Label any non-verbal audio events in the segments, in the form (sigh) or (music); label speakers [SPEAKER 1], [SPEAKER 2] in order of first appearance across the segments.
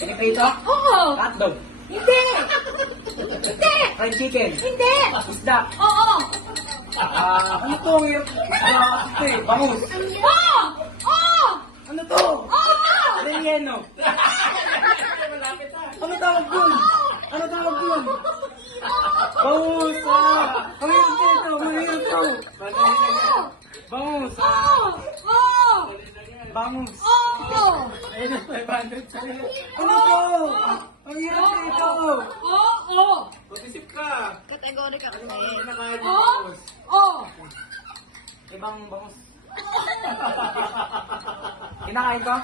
[SPEAKER 1] Prito?
[SPEAKER 2] Oo.
[SPEAKER 1] Hotdog?
[SPEAKER 2] Hindi. Hindi.
[SPEAKER 1] Fried chicken?
[SPEAKER 2] Hindi.
[SPEAKER 1] Isda?
[SPEAKER 2] Oo.
[SPEAKER 1] Ah, ano to? Yung, ah, ito eh, bangus.
[SPEAKER 2] Oo. Oo.
[SPEAKER 1] Ano to?
[SPEAKER 2] Oo.
[SPEAKER 1] Relleno. Ano tawag dun? Ano tawag dun? Bangus, ah. Ang hirap nito, ang hirap to. Bangus, ah.
[SPEAKER 2] Oo. Oo.
[SPEAKER 1] Bangus.
[SPEAKER 2] Oo.
[SPEAKER 1] Ayun ang 500 sa'yo. Ano to? Ang hirap nito.
[SPEAKER 2] Oo.
[SPEAKER 1] Mag-isip ka.
[SPEAKER 3] Kategory ka kasi.
[SPEAKER 1] Kinakain
[SPEAKER 2] Oo.
[SPEAKER 1] bangus.
[SPEAKER 2] Oo.
[SPEAKER 1] Ibang bangus. Kinakain ko?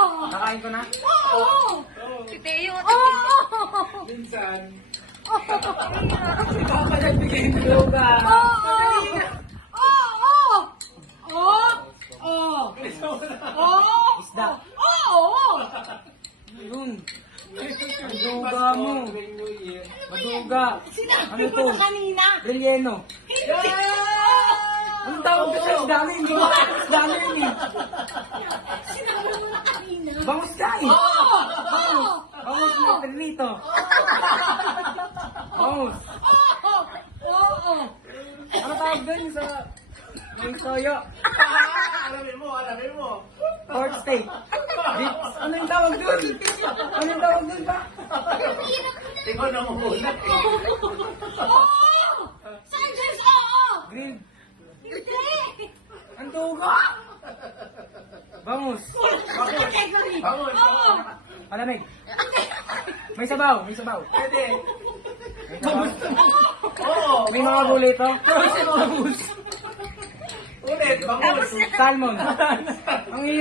[SPEAKER 2] Oo.
[SPEAKER 1] Nakain ko na?
[SPEAKER 2] Oo.
[SPEAKER 3] Si Teo.
[SPEAKER 2] Oo.
[SPEAKER 1] Minsan. Ikaw pa nagbigay ng yoga.
[SPEAKER 2] Oo. Oo.
[SPEAKER 1] Isda.
[SPEAKER 2] Oo.
[SPEAKER 1] Yun. Maduga mo. Maduga. Ano to?
[SPEAKER 2] ko na kanina.
[SPEAKER 1] Relleno. Anong tawag ka sa isda mo? Hindi ko isda yun eh.
[SPEAKER 2] Sinabi mo na kanina.
[SPEAKER 1] Bangus ka eh.
[SPEAKER 2] Oo. Oo.
[SPEAKER 1] Bangus mo pinrito. Bangus.
[SPEAKER 2] Oo. Oo.
[SPEAKER 1] Ano tawag doon sa may toyo?
[SPEAKER 4] Alamin mo, alamin mo.
[SPEAKER 1] Pork steak. Beef. Ano yung tawag doon? Ano yung tawag doon ba?
[SPEAKER 4] Ikaw na muna.
[SPEAKER 2] Oo. Sanchez, oo.
[SPEAKER 1] Grilled.
[SPEAKER 2] Hindi.
[SPEAKER 1] Ang duga. Bangus.
[SPEAKER 2] Category.
[SPEAKER 4] Bangus,
[SPEAKER 2] Oo.
[SPEAKER 1] Malamig. May sabaw. May sabaw.
[SPEAKER 4] Pwede.
[SPEAKER 1] Sabaw.
[SPEAKER 4] Oo.
[SPEAKER 1] May mga gulay to. Bangus.
[SPEAKER 4] Ulit, bangus.
[SPEAKER 1] Salmon. (laughs) Ang